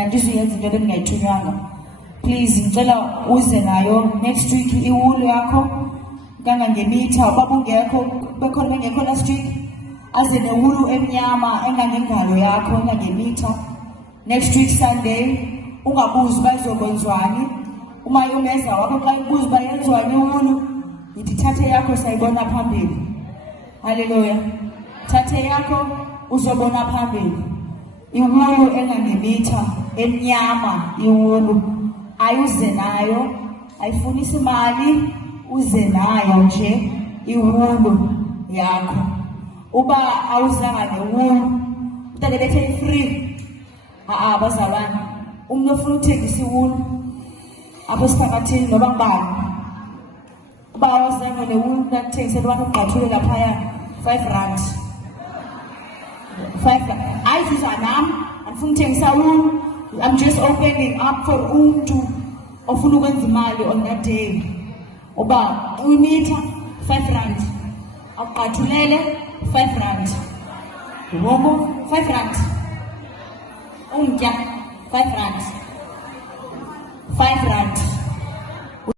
andizuyenza into ebendingayithunywanga. Please ngicela uze nayo next week iwulu yakho kangangemitha uba bungekho bekhona bengekho last week aze newulu emnyama engangengalo yakho engangemitha. Next week Sunday ungabuzi uba izokwenziwani. Umayumeza wakho xa ibuza uba yenziwani iwulu yithi thathe yakho sayibona phambili. Haleluya. Thathe yakho uzobona phambili. Iwulu engangemitha emnyama iwulu ayuze nayo ayifunisa imali uze nayo nje iwulu yakho. Uba awuzanga newulu utake bethe free bazalwane umuntu ofuna ukuthengisa iwulu apho esithakathini noba ngubani uba awuzanga newulu nakuthengisela abantu ugqathule laphaya 5 rand 5 rand ayizuza nam andifuna ukuthengisa wulu. I'm just opening up for umntu ofuna ukwenza imali on that day. Uba umitha 5 rand aqathulele 5 rand ngoku 5 rand umtya 5 rand 5 rand